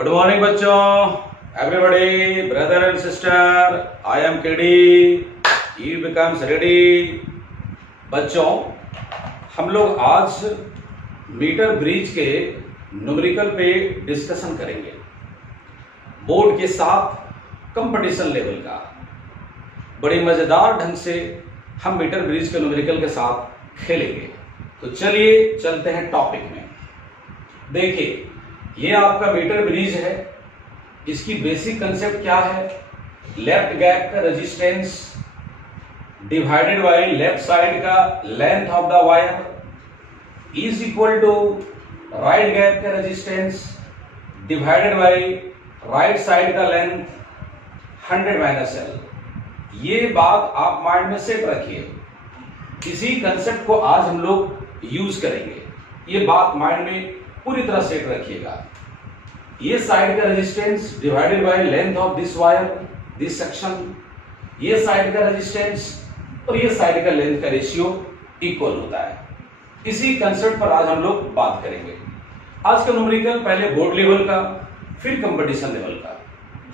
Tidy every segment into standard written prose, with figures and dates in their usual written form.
Good morning बच्चों, everybody, brother and sister, I am KD, U becomes ready. बच्चों, हम लोग आज मीटर ब्रिज के न्यूमेरिकल पे डिस्कशन करेंगे, बोर्ड के साथ कंपटीशन लेवल का। बड़ी मजेदार ढंग से हम मीटर ब्रिज के न्यूमेरिकल के साथ खेलेंगे। तो चलिए चलते हैं टॉपिक में। देखिए, ये आपका मीटर ब्रिज है। इसकी बेसिक कंसेप्ट क्या है? लेफ्ट गैप का resistance divided by left side का length of the wire is equal to right gap का resistance divided by right side का लेंथ 100 - L। ये बात आप माइंड में सेट रखिए। इसी कंसेप्ट को आज हम लोग यूज करेंगे। ये बात माइंड में पूरी तरह सेट रखिएगा। ये साइड का resistance divided by length of this wire, this section, ये साइड का रेजिस्टेंस और ये साइड का लेंथ का रेशियो इक्वल होता है। इसी कंसेप्ट पर आज हम लोग बात करेंगे। आज का न्यूमेरिकल पहले बोर्ड लेवल का, फिर कंपटीशन लेवल का,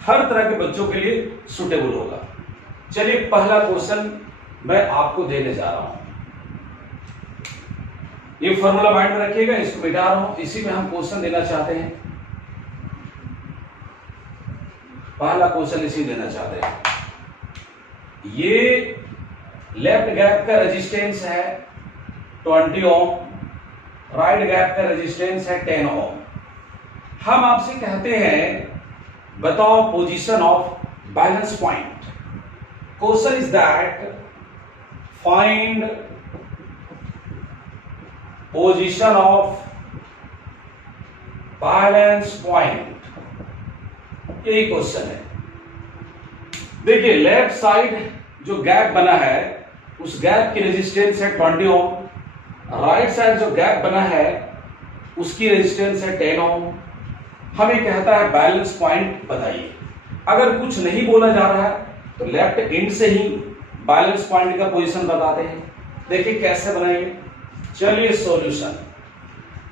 हर तरह के बच्चों के लिए सुटेबल होगा। चलिए, पहला क्वेश्चन मैं आपको देने जा रहा हूं। ये फॉर्मूला माइंड में रखिएगा, इसको मिटा रहा हूं, इसी में हम क्वेश्चन देना चाहते हैं। पहला क्वेश्चन इसी देना चाहते हैं। ये लेफ्ट गैप का रेजिस्टेंस है 20 ओम, राइट गैप का रेजिस्टेंस है 10 ओम। हम आपसे कहते हैं बताओ position of balance point. Question is that find position of balance point. यही क्वेश्चन है। देखिए, लेफ्ट साइड जो गैप बना है उस गैप की रेजिस्टेंस है 20 ओम। राइट साइड जो गैप बना है उसकी रेजिस्टेंस है 10 ओम। हमें कहता है बैलेंस पॉइंट बताइए। अगर कुछ नहीं बोला जा रहा है तो लेफ्ट एंड से ही बैलेंस पॉइंट का पोजीशन बताते हैं। देखिए कैसे बनाएंगे। चलिए सॉल्यूशन।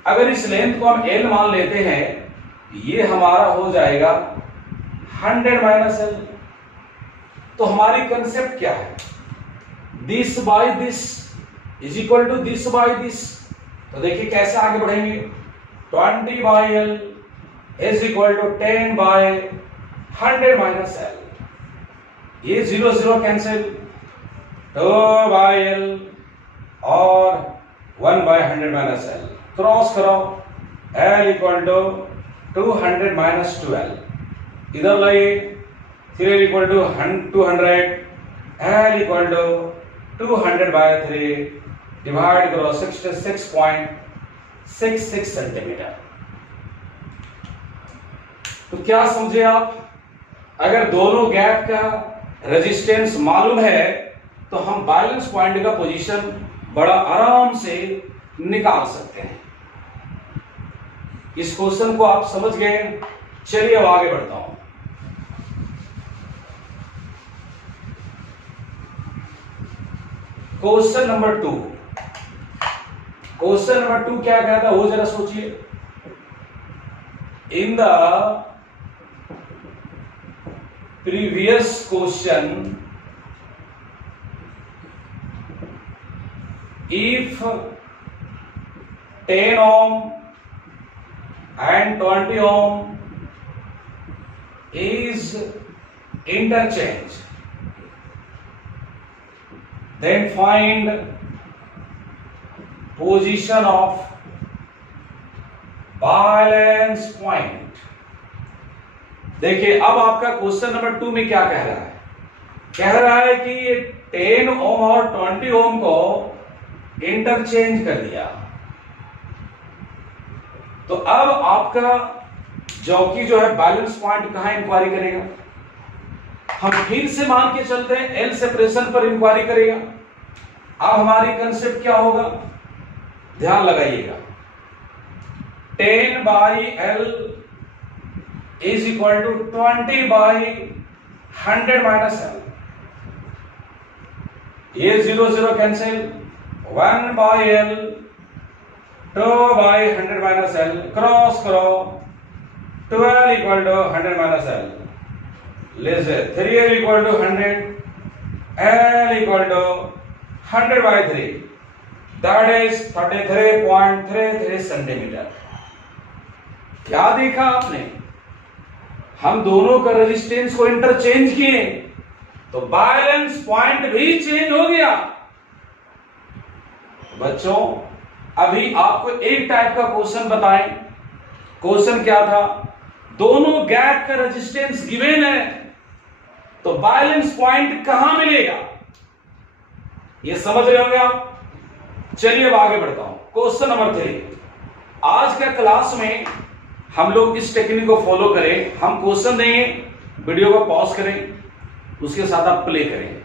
अगर इस लेंथ को हम L मान लेते हैं, ये हमारा हो जाएगा 100 - L। तो हमारी कंसेप्ट क्या है? This by this is equal to this by this. तो देखिए कैसे आगे बढ़ेंगे। 20 L is equal to 10 / 100 - L। ये 0 0 कैंसिल, 2 L और 1/100 - L क्रॉस करो। L equal to 200 - 2L। इधर लाइए 3 equal to 200, L equal to 200/3 divide करो 66.66 सेंटीमीटर। तो क्या समझे आप? अगर दोनों गैप का रेजिस्टेंस मालूम है तो हम बैलेंस पॉइंट का पोजीशन बड़ा आराम से निकाल सकते हैं। इस क्वेश्चन को आप समझ गए। चलिए अब आगे बढ़ता हूं। Question number 2। क्वेश्चन नंबर 2 क्या कहता है वो जरा सोचिए। In the previous question if 10 ohm and 20 ohm is interchange, then find position of balance point। देखिए, अब आपका क्वेश्चन नंबर 2 में क्या कह रहा है? कह रहा है कि ये 10 ओम और 20 ओम को इंटरचेंज कर दिया। तो अब आपका जॉकी जो है बैलेंस पॉइंट कहां इंक्वायरी करेगा? हम फिर से मान के चलते हैं एल सेपरेशन पर इंक्वायरी करेगा। अब हमारी कंसेप्ट क्या होगा? ध्यान लगाइएगा। 10/L is equal to 20/100 - L। ये 0 0 कैंसिल, 1/L 2/100 - L क्रॉस करो, 12 equal to 100 minus L. Let's say 3L equal to 100, L equal to 100 by 3. That is 33.33 centimetre. क्या देखा आपने? हम दोनों का रेजिस्टेंस को इंटरचेंज किए तो बैलेंस पॉइंट भी चेंज हो गया। बच्चों अभी आपको एक टाइप का क्वेश्चन बताएं। क्वेश्चन क्या था? दोनों गैप का रेजिस्टेंस गिवन है तो बैलेंस पॉइंट कहां मिलेगा? ये समझ रहे होंगे आप। चलिए अब आगे बढ़ता हूं। Question number 3। आज का क्लास में हम लोग इस टेक्निक को फॉलो करें। हम क्वेश्चन देंगे, वीडियो को पॉज करें, उसके साथ आप प्ले करें,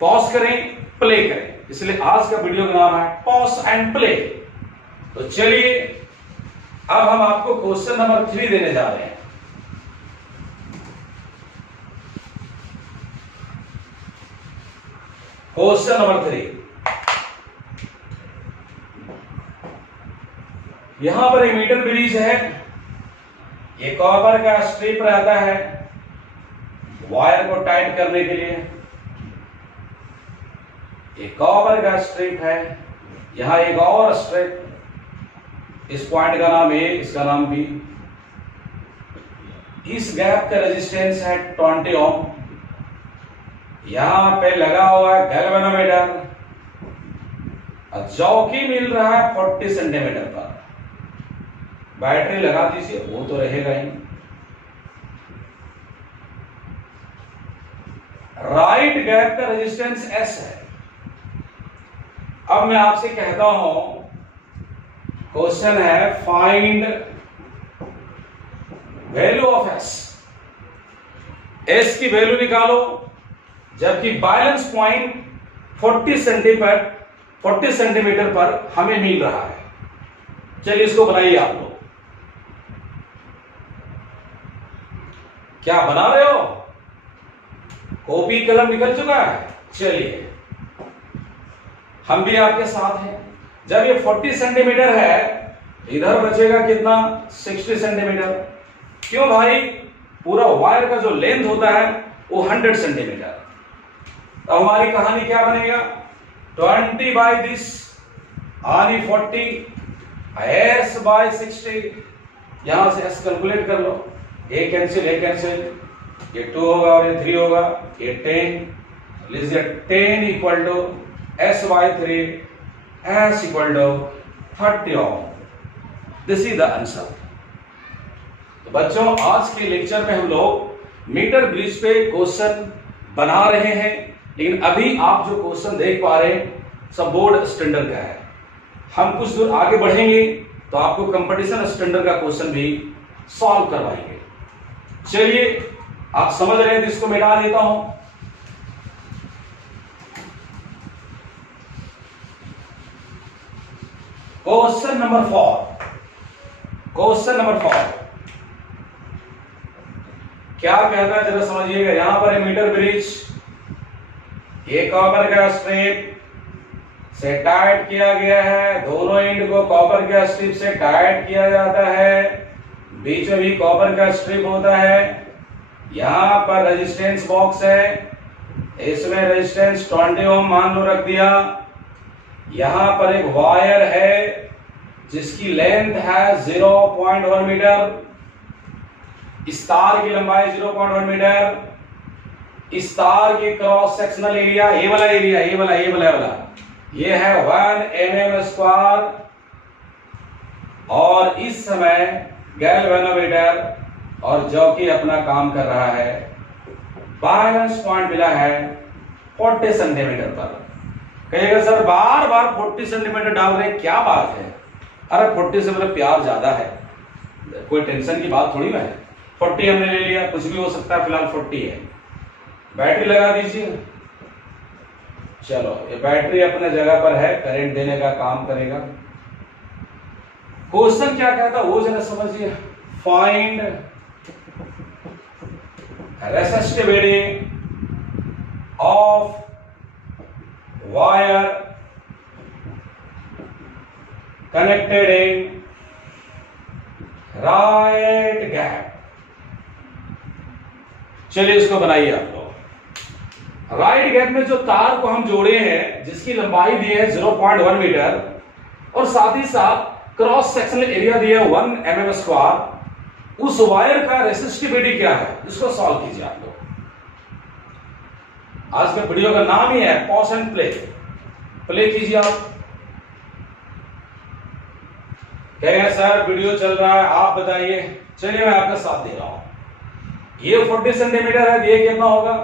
पॉज करें, प्ले करें। इसलिए आज का वीडियो का नाम है पॉज एंड प्ले। तो चलिए अब हम आपको क्वेश्चन नंबर 3 देने जा रहे हैं। क्वेश्चन नंबर 3, यहां पर एक मीटर ब्रिज है। ये कॉपर का स्ट्रिप रहता है वायर को टाइट करने के लिए। ये कॉपर का स्ट्रिप है। यहां एक और स्ट्रिप, इस पॉइंट का नाम ए, इसका नाम बी। इस गैप का रेजिस्टेंस है 20 ओम। यहां पे लगा हुआ है गैल्वेनोमीटर और जॉकी मिल रहा है 40 सेंटीमीटर पर। बैटरी लगा दीजिए, वो तो रहेगा ही। राइट गैप का रेजिस्टेंस एस है। अब मैं आपसे कहता हूं, क्वेश्चन है find value of S. S की वैल्यू निकालो, जबकि बैलेंस पॉइंट 40 सेंटीमीटर पर हमें मिल रहा है। चलिए इसको बनाइए आप लोग। क्या बना रहे हो? कॉपी कलम निकल चुका है? चलिए हम भी आपके साथ हैं। जब ये 40 सेंटीमीटर है, इधर बचेगा कितना? 60 सेंटीमीटर। क्यों भाई? पूरा वायर का जो लेंथ होता है वो 100 सेंटीमीटर। तो हमारी कहानी क्या बनेगा? 20 बाई दिस आनी 40, एस बाई 60। यहां से एस कैलकुलेट कर लो। ए कैंसिल, ए कैंसिल, ये 2 होगा और ये 3 होगा, ये 10। लीजिए 10 equal to S by 3, S equal to 30 ohm. This is the answer. तो बच्चों आज के लेक्चर में हम लोग मीटर ब्रिज पे क्वेश्चन बना रहे हैं, लेकिन अभी आप जो क्वेश्चन देख पा रहे हैं सब बोर्ड स्टैंडर्ड का है। हम कुछ दूर आगे बढ़ेंगे तो आपको कंपटीशन स्टैंडर्ड का क्वेश्चन भी सॉल्व करवाएंगे। चलिए आप समझ रहे हैं तो इसको मिटा देता हूं। Question number 4। क्वेश्चन नंबर 4 क्या कहता है जरा समझिएगा। यहां पर मीटर ब्रिज, ये कॉपर का स्ट्रिप से टाइट किया गया है। दोनों एंड को कॉपर के स्ट्रिप से टाइट किया जाता है। बीच में भी कॉपर का स्ट्रिप होता है। यहां पर रेजिस्टेंस बॉक्स है, इसमें रेजिस्टेंस 20 ओम मान लो रख दिया। यहां पर एक वायर है जिसकी लेंथ है 0.1 मीटर। इस तार की लंबाई 0.1 मीटर। इस तार की क्रॉस सेक्शनल एरिया, ये वाला एरिया, ये वाला ये है 1 mm²। और इस समय गैल्वेनोमीटर और जॉकी अपना काम कर रहा है। बैलेंस पॉइंट मिला है 40 सेंटीमीटर पर। कहेगा सर बार बार 40 सेंटीमीटर डाल रहे हैं, क्या बात है? अरे 40 से मतलब प्यार ज्यादा है, कोई टेंशन की बात थोड़ी ना है। 40 हमने ले लिया, कुछ भी हो सकता है, फिलहाल 40 है। बैटरी लगा दीजिए। चलो ये बैटरी अपने जगह पर है, करंट देने का काम करेगा। क्वेश्चन क्या कहता वो जरा समझिए। Find resistivity of wire connected in right gap. चलिए इसको बनाइए आप लोग। राइट गैप में जो तार को हम जोड़े हैं, जिसकी लंबाई दी है 0.1 मीटर और साथ ही साथ क्रॉस सेक्शनल एरिया दिया है 1 mm स्क्वायर, उस वायर का रेसिस्टिविटी क्या है, इसको सॉल्व कीजिए आप लोग। आज के वीडियो का नाम ही है पॉज एंड प्ले। प्ले कीजिए आप। कहेगा सर वीडियो चल रहा है, आप बताइए। चलिए मैं आपका साथ दे रहा हूं। ये 40 सेंटीमीटर है, ये कितना होगा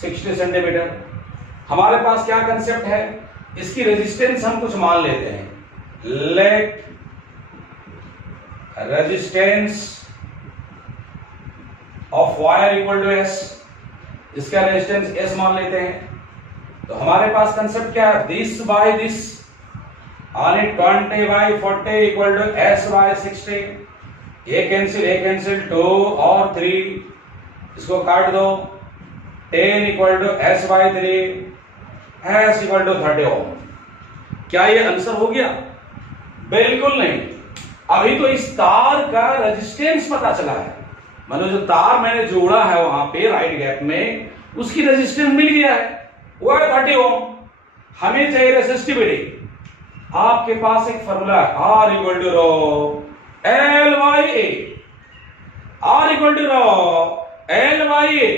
60 सेंटीमीटर। हमारे पास क्या कंसेप्ट है, इसकी रेजिस्टेंस हम कुछ मान लेते हैं। Let resistance of wire equal to S, इसका रेजिस्टेंस एस मान लेते हैं। तो हमारे पास कंसेप्ट क्या है, दिस बाय दिस यानी 20 by 40 equal to S by 60। ये कैंसिल 2 और 3, इसको काट दो। 10 equal to S by 3, S equal to 30 ohm. क्या ये आंसर हो गया? बिल्कुल नहीं। अभी तो इस तार का रेजिस्टेंस पता चला है, मतलब जो तार मैंने जोड़ा है वहां पे राइट गैप में, उसकी रेजिस्टेंस मिल गया है, वो है 30 ओम। हमें चाहिए रेसिस्टिविटी। आपके पास एक फॉर्मूला है, R equal to rho L by A. R equal to rho L by A.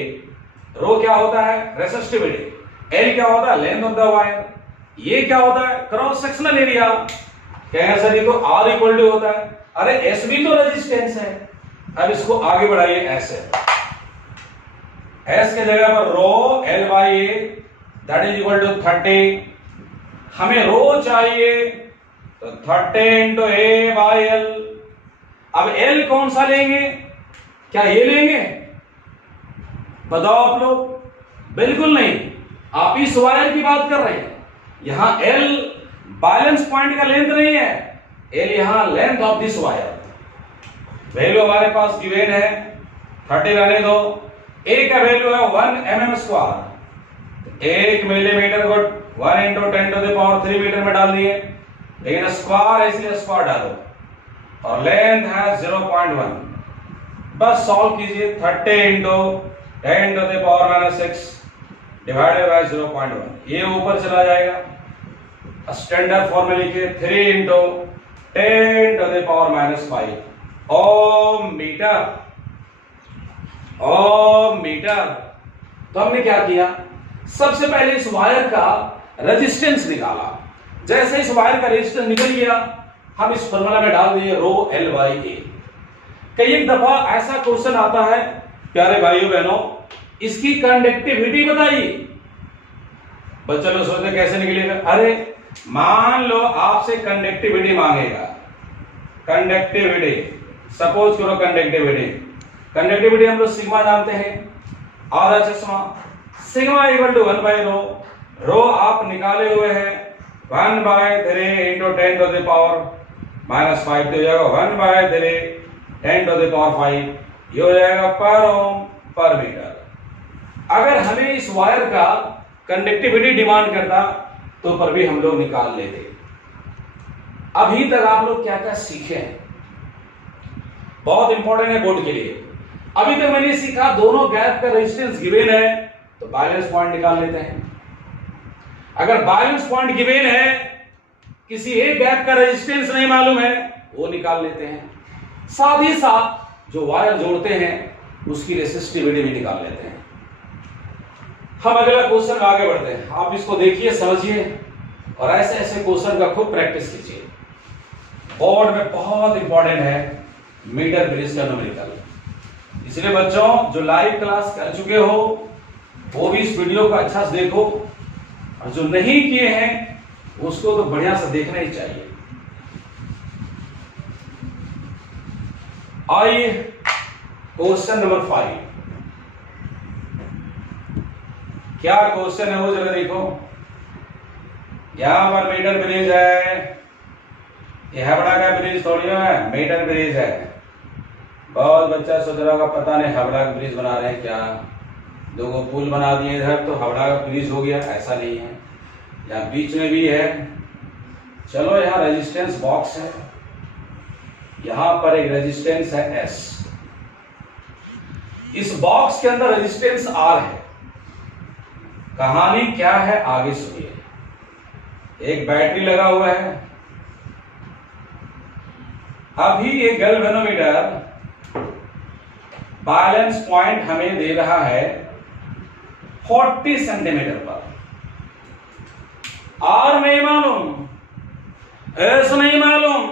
Rho क्या होता है, रेसिस्टिविटी। एल क्या होता है, लेंथ ऑफ द वायर। ये क्या होता है, क्रॉस सेक्शनल एरिया। कहें सर ये तो आर इक्वल टू होता है, अरे एस भी तो रेजिस्टेंस है। अब इसको आगे बढ़ाइए, एस है, एस के जगह पर rho L by A that is equal to 30। हमें रो चाहिए तो 30 इंटू ए बाई एल। अब एल कौन सा लेंगे, क्या ये लेंगे, बताओ आप लोग? बिल्कुल नहीं। आप इस वायर की बात कर रहे हैं। यहां एल बैलेंस पॉइंट का लेंथ नहीं है, एल यहां length of this wire. Value हमारे पास गिवन है 30 रहने दो। ए का वैल्यू है 1 mm स्क्वायर। 1 मिलीमीटर को 1 into 10 to the power 3 metre में डाल दिए, लेकिन स्क्वायर है इसलिए स्क्वायर डालो। और लेंथ है 0.1। बस सॉल्व कीजिए। 30 into 10 to the power -6 divided by 0.1। ये ऊपर चला जाएगा। स्टैंडर्ड फॉर्मूला लिखिए 3 into 10 to the power -5 ohm metre. Ohm metre. तो हमने क्या किया, सबसे पहले इस वायर का रेजिस्टेंस निकाला। जैसे इस वायर का रेजिस्टेंस निकल गया, हम इस फॉर्मूला में डाल दिए रो एल बाई ए। कई एक दफा ऐसा क्वेश्चन आता है, प्यारे भाइयों बहनों, इसकी कंडक्टिविटी बताइए। बच्चे लोग सोचते कैसे निकलेगा, अरे मान लो आपसे कंडक्टिविटी मांगेगा। कंडक्टिविटी सपोज करो, कंडक्टिविटी हम लोग सिग्मा जानते हैं, आधा चश्मा। Sigma equal to 1 by rho. Rho आप निकाले हुए हैं 1 by 3 into 10 to the power -5। तो हो जाएगा 1 बाय 3 10 टू द पावर 5। ये हो जाएगा पर ओम पर मीटर। अगर हमें इस वायर का कंडक्टिविटी डिमांड करता तो पर भी हम लोग निकाल लेते। अभी तक आप लोग क्या क्या सीखे हैं, बहुत इंपॉर्टेंट है बोर्ड के लिए। अभी तक मैंने सीखा दोनों गैप का रेजिस्टेंस गिवन है तो बैलेंस पॉइंट निकाल लेते हैं। अगर बैलेंस पॉइंट गिवन है, किसी एक गैप का रेजिस्टेंस नहीं मालूम है, वो निकाल लेते हैं। साथ ही साथ जो वायर जोड़ते हैं उसकी रेसिस्टिविटी भी निकाल लेते हैं। हम अगला क्वेश्चन में आगे बढ़ते हैं। आप इसको देखिए, समझिए और ऐसे ऐसे क्वेश्चन का खूब प्रैक्टिस कीजिए। बोर्ड में बहुत इंपॉर्टेंट है मीटर ब्रिज का न्यूमेरिकल। इसलिए बच्चों जो लाइव क्लास कर चुके हो वो भी इस वीडियो को अच्छा से देखो, और जो नहीं किए हैं उसको तो बढ़िया से देखना ही चाहिए। आइए क्वेश्चन नंबर 5। क्या क्वेश्चन है वो जरा देखो। यहां पर मीटर ब्रिज है, यह हावड़ा का ब्रिज थोड़ी है, मीटर ब्रिज है। बहुत बच्चा सोच रहा होगा पता नहीं हावड़ा का ब्रिज बना रहे हैं क्या, दो गो पुल बना दिए इधर तो हावड़ा का ब्रिज हो गया। ऐसा नहीं है, यहाँ बीच में भी है। चलो यहाँ रेजिस्टेंस बॉक्स है, यहां पर एक रेजिस्टेंस है S, इस बॉक्स के अंदर रेजिस्टेंस R है। कहानी क्या है आगे सुनिए। एक बैटरी लगा हुआ है। अभी ये गैल्वेनोमीटर बैलेंस पॉइंट हमें दे रहा है 40 सेंटीमीटर पर। R नहीं मालूम, S नहीं मालूम।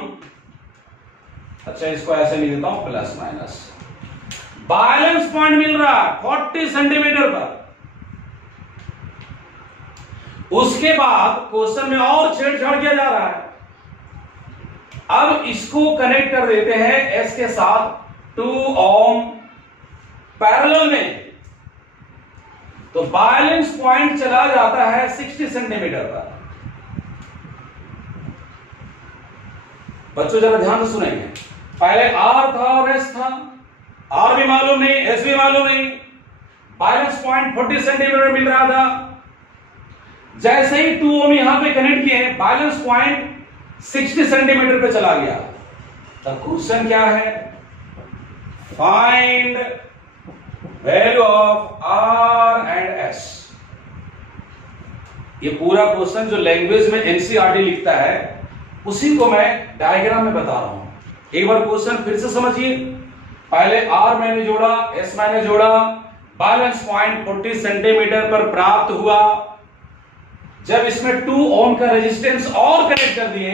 अच्छा, इसको ऐसे लिख देता हूं, प्लस माइनस। बैलेंस पॉइंट मिल रहा है 40 सेंटीमीटर पर। उसके बाद क्वेश्चन में और छेड़छाड़ किया जा रहा है। अब इसको कनेक्ट कर देते हैं एस के साथ 2 ओम पैरेलल में, तो बैलेंस पॉइंट चला जाता है 60 सेंटीमीटर पर। बच्चों जरा ध्यान से सुनेंगे। पहले आर था और एस था, आर भी मालूम नहीं, एस भी मालूम नहीं, बैलेंस पॉइंट 40 सेंटीमीटर मिल रहा था। जैसे ही 2 ओम यहां पे कनेक्ट किए, बैलेंस पॉइंट 60 सेंटीमीटर पे चला गया। तो क्वेश्चन क्या है? Find value of R and S. ये पूरा क्वेश्चन जो लैंग्वेज में एनसीईआरटी लिखता है उसी को मैं डायग्राम में बता रहा हूं। एक बार क्वेश्चन फिर से समझिए। पहले आर मैंने जोड़ा, एस मैंने जोड़ा, बैलेंस पॉइंट 40 सेंटीमीटर पर प्राप्त हुआ। जब इसमें 2 ओम का रेजिस्टेंस और कनेक्ट कर दिए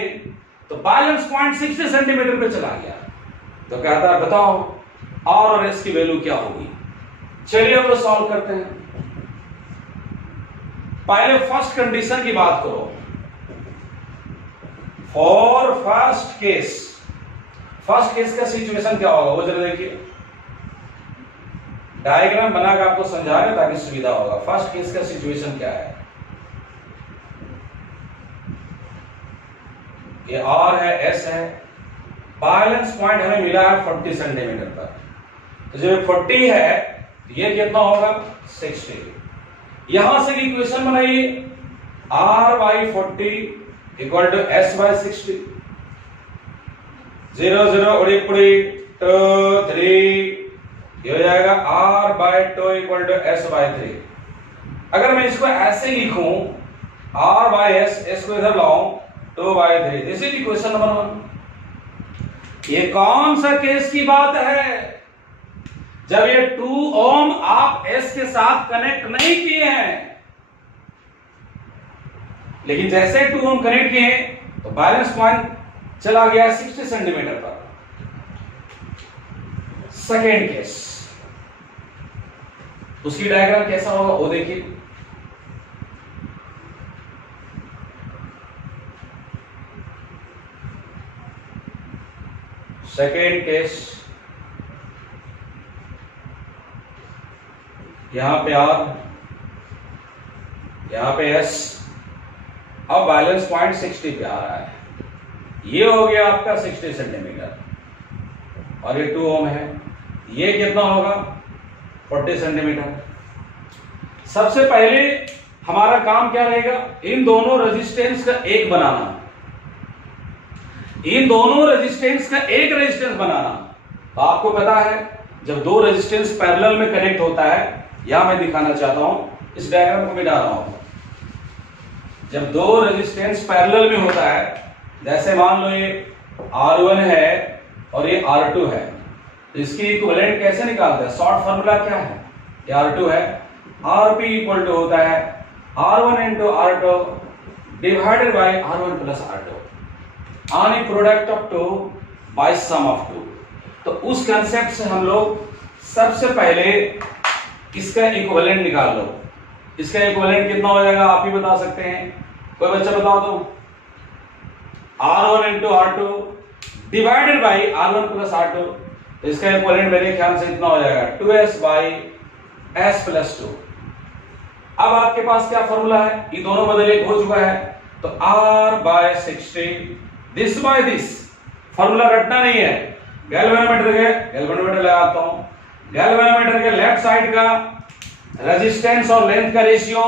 तो बैलेंस पॉइंट 60 सेंटीमीटर पे चला गया। तो कहता है बताओ आर और एस की वैल्यू क्या होगी। चलिए अब सॉल्व करते हैं। पहले फर्स्ट कंडीशन की बात करो। फॉर फर्स्ट केस का सिचुएशन क्या होगा वो जरा देखिए। डायग्राम बनाकर आपको समझा रहे ताकि सुविधा होगा। फर्स्ट केस का सिचुएशन क्या है? ये आर है, एस है, बैलेंस पॉइंट हमें मिला है 40 सेंटीमीटर पर। तो जब 40 है तो ये कितना होगा? 60। यहां से इक्वेशन बनाइए, R by 40 equal to S by 60। 0 0 उड़ी पुड़ी 2 3 ये हो जाएगा R by 2 equal to S by 3। अगर मैं इसको ऐसे लिखूं R by S को इधर लाऊं 2 by 3, this is equation number 1। ये कौन सा केस की बात है? जब ये 2 ओम आप S के साथ कनेक्ट नहीं किए हैं, लेकिन जैसे 2 ओम कनेक्ट किए तो बैलेंस पॉइंट चला गया 60 सेंटीमीटर पर। सेकेंड केस, उसकी डायग्राम कैसा होगा वो देखिए। सेकेंड केस, यहां पे आर, यहां पे एस, अब बैलेंस पॉइंट 60 पे आ रहा है। ये हो गया आपका 60 सेंटीमीटर और ये 2 ओम है। ये कितना होगा? 40 सेंटीमीटर। सबसे पहले हमारा काम क्या रहेगा? इन दोनों रेजिस्टेंस का एक बनाना। इन दोनों रेजिस्टेंस का एक रेजिस्टेंस बनाना। तो आपको पता है जब 2 रेजिस्टेंस पैरेलल में कनेक्ट होता है, यहां मैं दिखाना चाहता हूं, इस डायग्राम को मिटा रहा हूं। जब 2 रेजिस्टेंस पैरेलल में होता है, जैसे मान लो ये R1 है और ये R2 है, तो इसकी इक्विवेलेंट कैसे निकालते हैं? शॉर्ट फार्मूला क्या है? ये R2 है, RP इक्वल टू होता है R1 into R2 divided by R1 plus R2 on a product of 2 by sum of 2। तो उस कंसेप्ट से हम लोग सबसे पहले इसका इक्विवेलेंट निकाल लो। इसका इक्विवेलेंट कितना हो जाएगा आप ही बता सकते हैं, कोई बच्चा बताओ तो। R1 into R2 divided by R1 plus R2, तो इसका इक्विवेलेंट मेरे ख्याल से इतना हो जाएगा 2S बाई S प्लस 2। अब आपके पास क्या फॉर्मूला है? ये दोनों बदल एक हो चुका है, तो R by 60 this by this. Formula रटना नहीं है। गैल्वेनोमीटर लगाता हूं, गैल्वेनोमीटर के लेफ्ट साइड का रेजिस्टेंस और लेंथ का रेशियो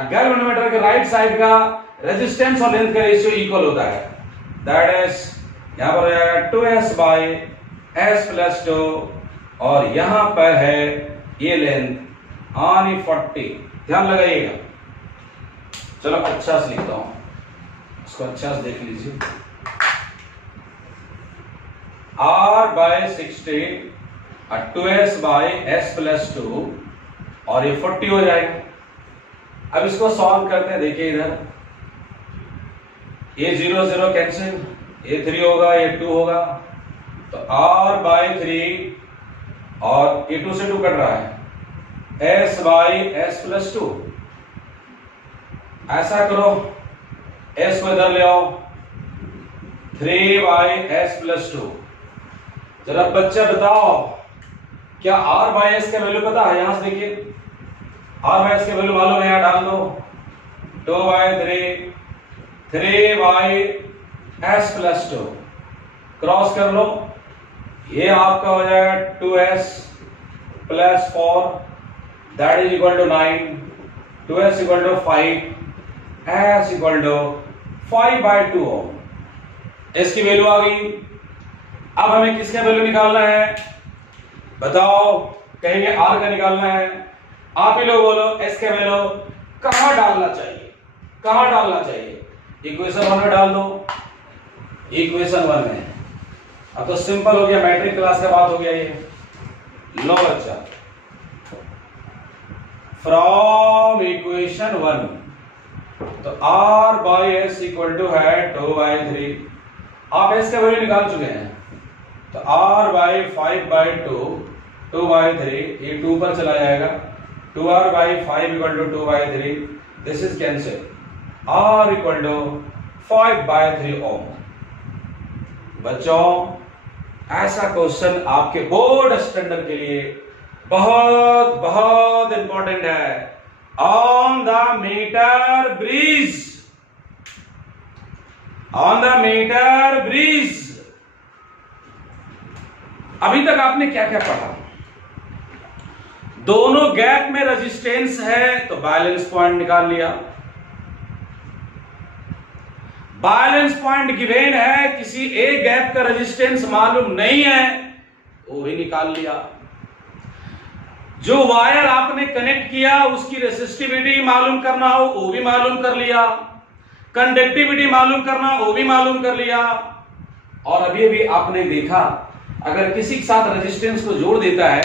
गैल्वेनोमीटर के राइट साइड का रेजिस्टेंस और लेंथ का रेशियो इक्वल होता है। दैट इज यहां पर हो जाएगा 2s बाई s प्लस 2 और यहां पर है ये लेंथ आनी 40। ध्यान लगाइएगा। चलो अच्छा से लिखता हूं, इसको अच्छा से देख लीजिए। r बाई 60 और 2s बाई s प्लस 2 और ये 40 हो जाएगा। अब इसको सॉल्व करते हैं। देखिए इधर ये 0 0 कैंसिल, ये 3 होगा, ये 2 होगा, तो r बाई 3 और ये 2 से 2 कट रहा है, s बाई s प्लस 2। ऐसा करो, s को इधर ले आओ, 3 बाई s प्लस 2। जरा बच्चा बताओ क्या r बाई s का वैल्यू पता है? यहां से देखिए r बाई s का वैल्यू मालूम है, यहां डाल दो 2 by 3 by s plus 2, cross कर लो, ये आपका हो जाएगा 2s plus 4 that is equal to 9, 2s equal to 5, s equal to 5 by 2 हो। इसकी वैल्यू आ गई। अब हमें किसका वैल्यू निकालना है बताओ? कहेंगे r का निकालना है। आप ही लोग बोलो s का वैल्यू कहां डालना चाहिए, कहां डालना चाहिए? इक्वेशन 1 में डाल दो, इक्वेशन 1 में। अब तो सिंपल हो गया, मैट्रिक क्लास का बात हो गया ये। लो बच्चा, फ्रॉम इक्वेशन 1 तो r by s equal to है 2 बाई 3। आप s का वैल्यू निकाल चुके हैं, तो r बाई 5 बाई 2, 2 बाई 3, ये 2 पर चला जाएगा, 2r by 5 equal to 2 by 3, this is cancel, r equal to 5 by 3 ohm. बच्चों ऐसा क्वेश्चन आपके बोर्ड स्टैंडर्ड के लिए बहुत बहुत इंपॉर्टेंट है। On the metre bridge, on the metre bridge. अभी तक आपने क्या क्या पढ़ा? दोनों गैप में रेजिस्टेंस है तो बैलेंस पॉइंट निकाल लिया। बैलेंस पॉइंट गिवन है, किसी एक गैप का रेजिस्टेंस मालूम नहीं है, वो भी निकाल लिया। जो वायर आपने कनेक्ट किया उसकी रेसिस्टिविटी मालूम करना हो वो भी मालूम कर लिया, कंडक्टिविटी मालूम करना वो भी मालूम कर लिया। और अभी अभी आपने देखा अगर किसी के साथ रेजिस्टेंस को जोड़ देता है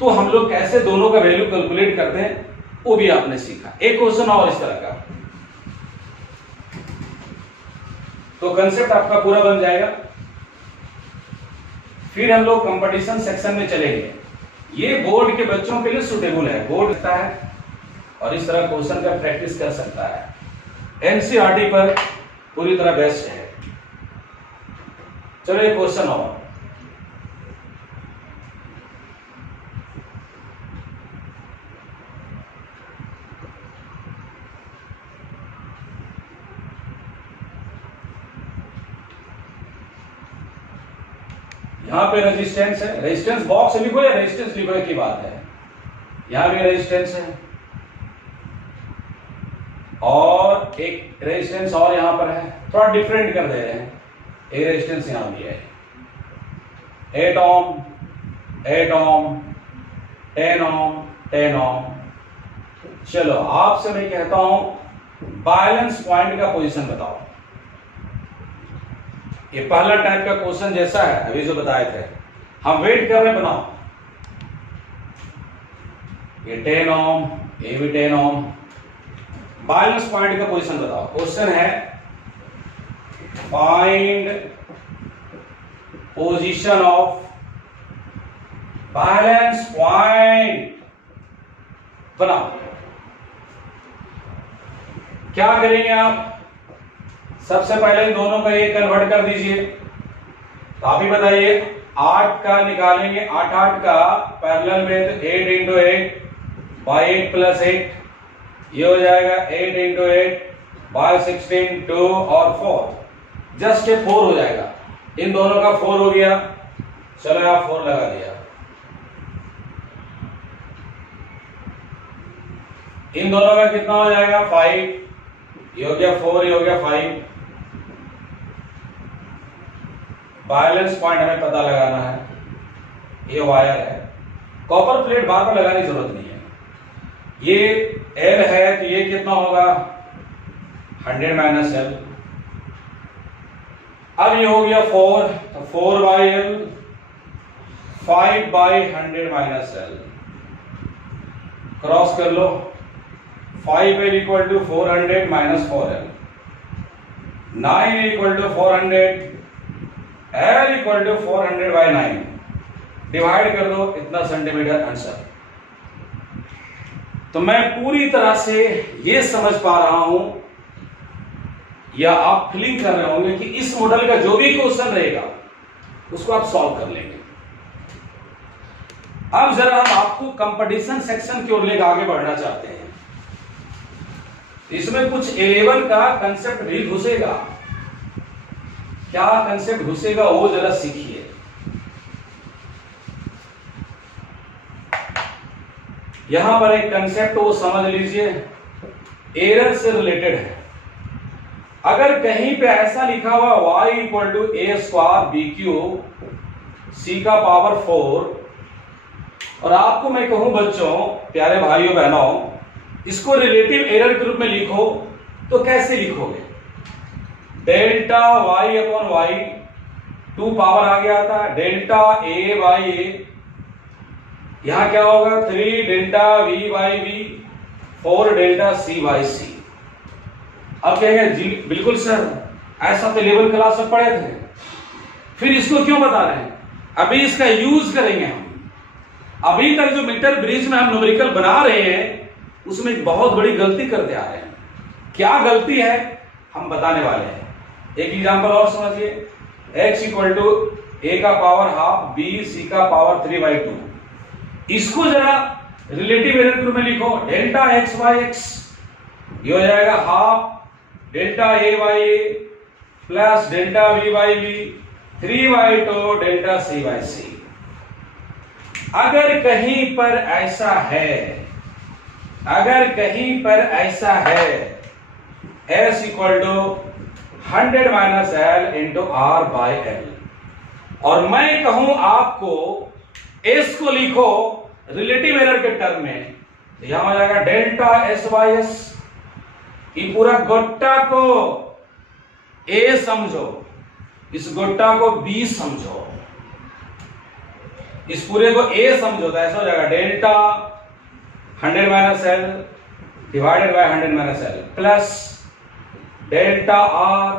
तो हम लोग कैसे दोनों का वैल्यू कैलकुलेट करते हैं वो भी आपने सीखा। एक क्वेश्चन और इस तरह का, तो कंसेप्ट आपका पूरा बन जाएगा। फिर हम लोग कंपटीशन सेक्शन में चलेंगे। ये बोर्ड के बच्चों के लिए सुटेबल है, बोर्ड लिखता है और इस तरह क्वेश्चन का प्रैक्टिस कर सकता है। एनसीईआरटी पर पूरी तरह बेस्ट है। चलो एक क्वेश्चन और, यहां पे रेजिस्टेंस है, रेजिस्टेंस बॉक्स लिखो या रेजिस्टेंस लिखो की बात है। यहां भी रेजिस्टेंस है और एक रेजिस्टेंस और यहां पर है, थोड़ा डिफरेंट कर दे रहे हैं। एक रेजिस्टेंस यहां भी है 8 ओम, 8 ओम, 10 ओम, 10 ओम। चलो आपसे मैं कहता हूं बैलेंस पॉइंट का पोजीशन बताओ। ये पहला टाइप का क्वेश्चन जैसा है अभी जो बताए थे, हम वेट कर रहे हैं, बनाओ। ये 10 ओम, ये भी 10 ओम। बैलेंस पॉइंट का पोजीशन बताओ। क्वेश्चन है find position of balance point. बनाओ। क्या करेंगे आप? सबसे पहले इन दोनों का ये कन्वर्ट कर दीजिए। तो आप ही बताइए, 8 का निकालेंगे, 8 8 का पैरेलल में तो 8 इंटू 8 बाई 8 प्लस 8, ये हो जाएगा 8 इंटू 8 बाई 16, 2 और 4, जस्ट ये 4 हो जाएगा। इन दोनों का 4 हो गया। चलो आप 4 लगा दिया। इन दोनों का कितना हो जाएगा? 5। ये हो गया 4, ये हो गया 5। बैलेंस पॉइंट हमें पता लगाना है, ये वायर है, कॉपर प्लेट बार बार लगाने की जरूरत नहीं है। ये एल है तो ये कितना होगा 100 माइनस एल। अब ये हो गया 4, तो 4 by L, 5 by 100 minus L, cross कर लो, 5L equal to 400 minus 4L, 9 equal to 400, L equal to 400 by 9, divide कर दो, इतना सेंटीमीटर आंसर। तो मैं पूरी तरह से ये समझ पा रहा हूं या आप फीलिंग कर रहे होंगे कि इस मॉडल का जो भी क्वेश्चन रहेगा उसको आप सॉल्व कर लेंगे। अब जरा हम आपको कंपटीशन सेक्शन की ओर लेकर आगे बढ़ना चाहते हैं। इसमें कुछ 11 का कंसेप्ट भी घुसेगा। क्या कंसेप्ट घुसेगा वो जरा सीखिए। यहां पर एक कंसेप्ट वो समझ लीजिए, एरर से रिलेटेड है। अगर कहीं पे ऐसा लिखा हुआ y equal to a square b q c का पावर 4, और आपको मैं कहूं बच्चों, प्यारे भाइयों बहनों, इसको रिलेटिव एरर के रूप में लिखो तो कैसे लिखोगे? Delta y upon y, 2 power आ गया था, डेल्टा a बाई ए, यहां क्या होगा 3 delta v by v, 4 delta c by c। अब कहेंगे जी बिल्कुल सर, ऐसा तो 11 क्लास में पढ़े थे, फिर इसको क्यों बता रहे हैं? अभी इसका यूज करेंगे हम। अभी तक जो मीटर ब्रिज में हम न्यूमेरिकल बना रहे हैं उसमें एक बहुत बड़ी गलती करते आ रहे हैं। क्या गलती है हम बताने वाले हैं। एक एग्जांपल और समझिए, x इक्वल टू a का पावर हाफ, b c का पावर 3 बाई 2। इसको जरा रिलेटिव एरर के रूप में लिखो, डेल्टा x बाई x, ये हो जाएगा half delta a by a plus delta v by v, 3 by 2 delta c by c। अगर कहीं पर ऐसा है, अगर कहीं पर ऐसा है, s equal to 100 minus L into R by L, और मैं कहूं आपको s को लिखो रिलेटिव एरर के टर्म में, तो यहां हो जाएगा डेल्टा s बाई s। ये पूरा गोट्टा को a समझो, इस गोट्टा को b समझो, इस पूरे को a समझो, तो ऐसा हो जाएगा delta 100 minus L divided by 100 minus L plus delta r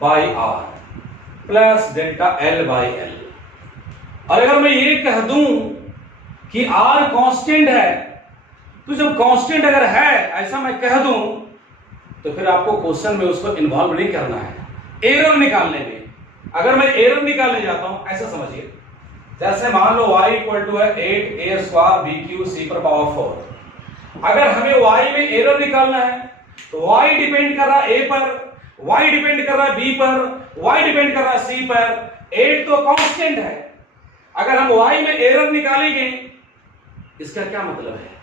by r plus delta l by l। और अगर मैं ये कह दूं कि r कांस्टेंट है, तो जब कांस्टेंट अगर है ऐसा मैं कह दूं तो फिर आपको क्वेश्चन में उसको इन्वॉल्व नहीं करना है, एरर निकालने में। अगर मैं एरर निकालने जाता हूं, ऐसा समझिए, जैसे मान लो y इक्वल टू है 8a स्क्वायर बी क्यू सी पर पावर 4। अगर हमें y में एरर निकालना है तो y डिपेंड कर रहा है a पर, y डिपेंड कर रहा है b पर, y डिपेंड कर रहा है c पर, 8 तो कांस्टेंट है। अगर हम y में एरर निकालेंगे, इसका क्या मतलब है?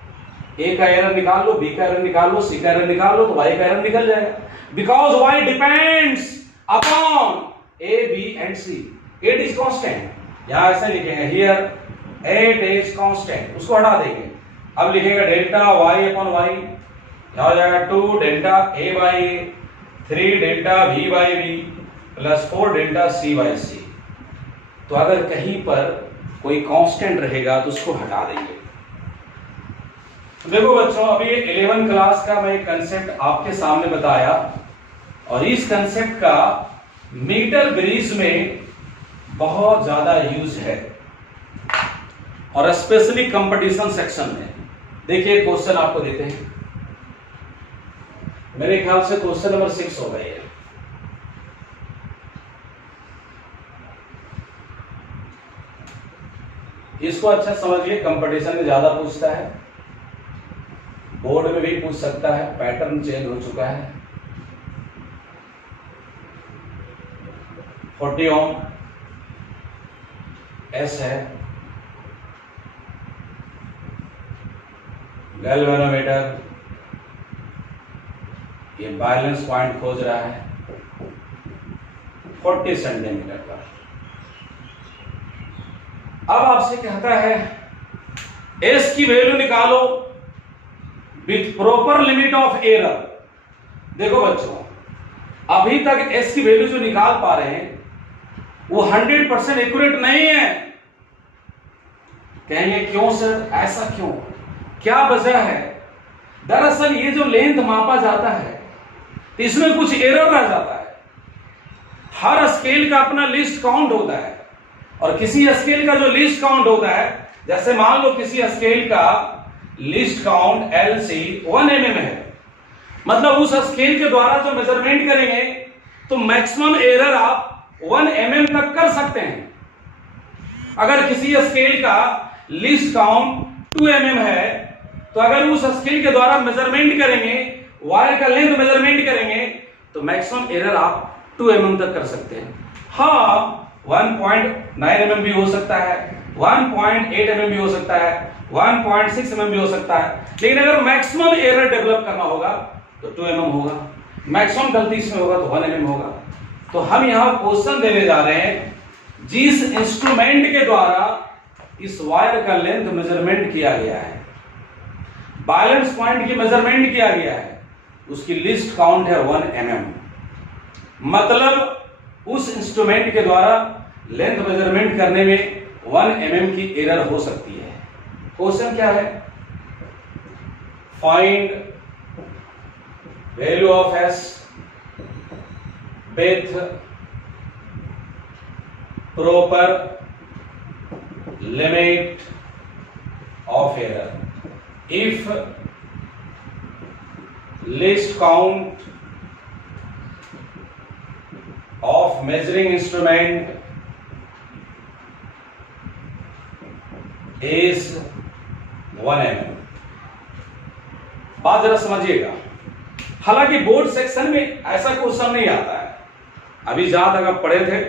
a का एरर निकाल लो, b का एरर निकाल लो, c का एरर निकाल लो, तो y का एरर निकल जाएगा, because y depends upon a b and c। 8 is constant, यहां ऐसे लिखेंगे, हियर 8 इज कांस्टेंट, उसको हटा देंगे। अब लिखेंगे डेल्टा y अपॉन y, यहां हो जाएगा 2 delta a by a, 3 delta v by v plus 4 delta c by c। तो अगर कहीं पर कोई कांस्टेंट रहेगा तो उसको हटा देंगे। देखो बच्चों, अभी 11 क्लास का मैं कंसेप्ट आपके सामने बताया, और इस कंसेप्ट का मीटर ब्रिज में बहुत ज्यादा यूज है, और स्पेशली कंपटीशन सेक्शन में। देखिए क्वेश्चन आपको देते हैं, मेरे ख्याल से क्वेश्चन नंबर 6 हो गई है। इसको अच्छा समझिए, कंपटीशन में ज्यादा पूछता है, बोर्ड में भी पूछ सकता है, पैटर्न चेंज हो चुका है। 40 ओम एस है, गैल्वेनोमीटर, ये बैलेंस पॉइंट खोज रहा है 40 सेंटीमीटर पर। अब आपसे कहता है एस की वैल्यू निकालो with proper limit of error. देखो बच्चों, अभी तक एस की वैल्यू जो निकाल पा रहे हैं वो 100% एक्यूरेट नहीं है। कहेंगे क्यों सर, ऐसा क्यों, क्या वजह है? दरअसल ये जो लेंथ मापा जाता है तो इसमें कुछ एरर रह जाता है। हर स्केल का अपना लिस्ट काउंट होता है और किसी स्केल का जो लिस्ट काउंट होता है, जैसे मान लो किसी स्केल का लिस्ट काउंट LC 1 mm है, मतलब उस स्केल के द्वारा जो मेजरमेंट करेंगे तो मैक्सिमम एरर आप 1 mm तक कर सकते हैं। अगर किसी स्केल का लिस्ट काउंट 2 mm है तो अगर उस स्केल के द्वारा मेजरमेंट करेंगे, वायर का लेंथ मेजरमेंट करेंगे तो मैक्सिमम एरर आप 2 mm तक कर सकते हैं। हाँ, 1.9 mm भी हो सकता है, 1.8 mm भी हो सकता है, 1.6 mm भी हो सकता है, लेकिन अगर मैक्सिमम एरर डेवलप करना होगा तो 2 mm होगा, मैक्सिमम गलती इसमें होगा तो 1 mm होगा। तो हम यहां क्वेश्चन देने जा रहे हैं जिस इंस्ट्रूमेंट के द्वारा इस वायर का लेंथ मेजरमेंट किया गया है, बैलेंस पॉइंट की मेजरमेंट किया गया है, उसकी लिस्ट काउंट है 1 mm। मतलब उस इंस्ट्रूमेंट के द्वारा लेंथ मेजरमेंट करने में 1 mm की एरर हो सकती है। क्वेश्चन क्या है? Find value of S with proper limit of error if list count of measuring instrument is 1 mm। बात जरा समझिएगा, हालांकि बोर्ड सेक्शन में ऐसा क्वेश्चन नहीं आता है। अभी जहां तक आप पढ़े थे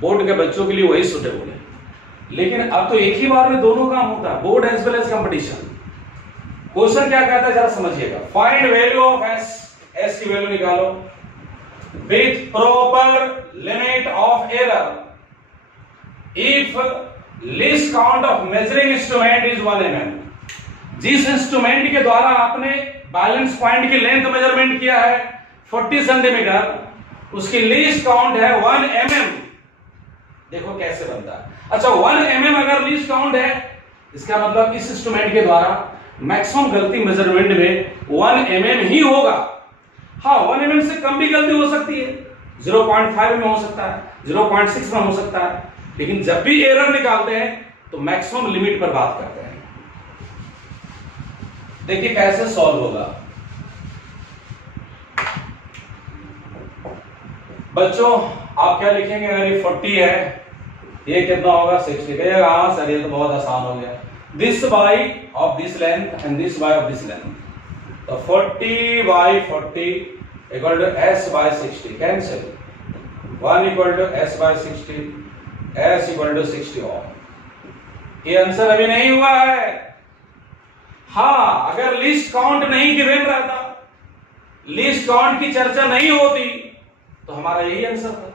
बोर्ड के बच्चों के लिए वही सुटेबल है, लेकिन अब तो एक ही बार में दोनों काम होता है, board as well as competition. Question क्या कहता है जरा समझिएगा, फाइंड वैल्यू ऑफ S की वैल्यू निकालो with proper limit of error if least count of measuring instrument is 1 mm। जिस इंस्ट्रूमेंट के द्वारा आपने बैलेंस पॉइंट की लेंथ मेजरमेंट किया है 40 सेंटीमीटर, उसकी लीस्ट काउंट है 1 mm। देखो कैसे बनता है। अच्छा, 1 mm अगर लीस्ट काउंट है, इसका मतलब इस इंस्ट्रूमेंट के द्वारा मैक्सिमम गलती मेजरमेंट में 1 mm ही होगा। हाँ, 1 mm से कम भी गलती हो सकती है, 0.5 में हो सकता है, 0.6 में हो सकता है, लेकिन जब भी एरर निकालते हैं तो मैक्सिमम लिमिट पर बात करते हैं। देखिए कैसे सॉल्व होगा। बच्चों आप क्या लिखेंगे? अगर ये 40 है, ये कितना होगा? 60। कहिएगा हाँ सर ये तो बहुत आसान हो गया, this by of this length and this by of this length, तो 40 by 40 equal to S by 60, cancel, 1 equal to S by 60, S equal to 60 ohm। ये आंसर अभी नहीं हुआ है। हाँ, अगर लिस्ट काउंट नहीं गिवन रहता, लिस्ट काउंट की चर्चा नहीं होती तो हमारा यही आंसर था,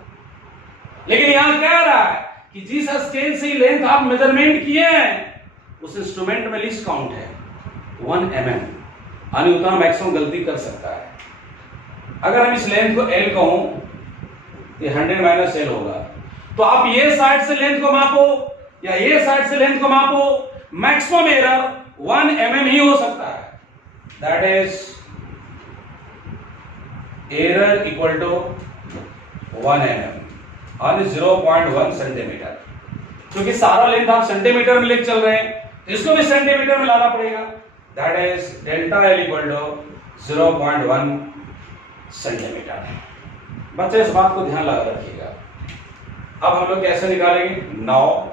लेकिन यहां कह रहा है कि जिस स्केल से लेंथ आप मेजरमेंट किए हैं उस इंस्ट्रूमेंट में लिस्ट काउंट है 1 mm, यानी उतना मैक्सिमम गलती कर सकता है। अगर हम इस लेंथ को L कहूं तो 100 माइनस L होगा, तो आप ये साइड से लेंथ को मापो या ये साइड से लेंथ को मापो, मैक्सिमम एरर 1 mm ही हो सकता है। That is error equal to 1 mm और 0.1 सेंटीमीटर। क्योंकि सारा लेंथ आप सेंटीमीटर में लेके चल रहे हैं, इसको भी सेंटीमीटर में लाना पड़ेगा। That is delta L equal to 0.1 centimetre. बच्चे इस बात को ध्यान लगा रखिएगा। अब हम लोग कैसे निकालेंगे? नाउ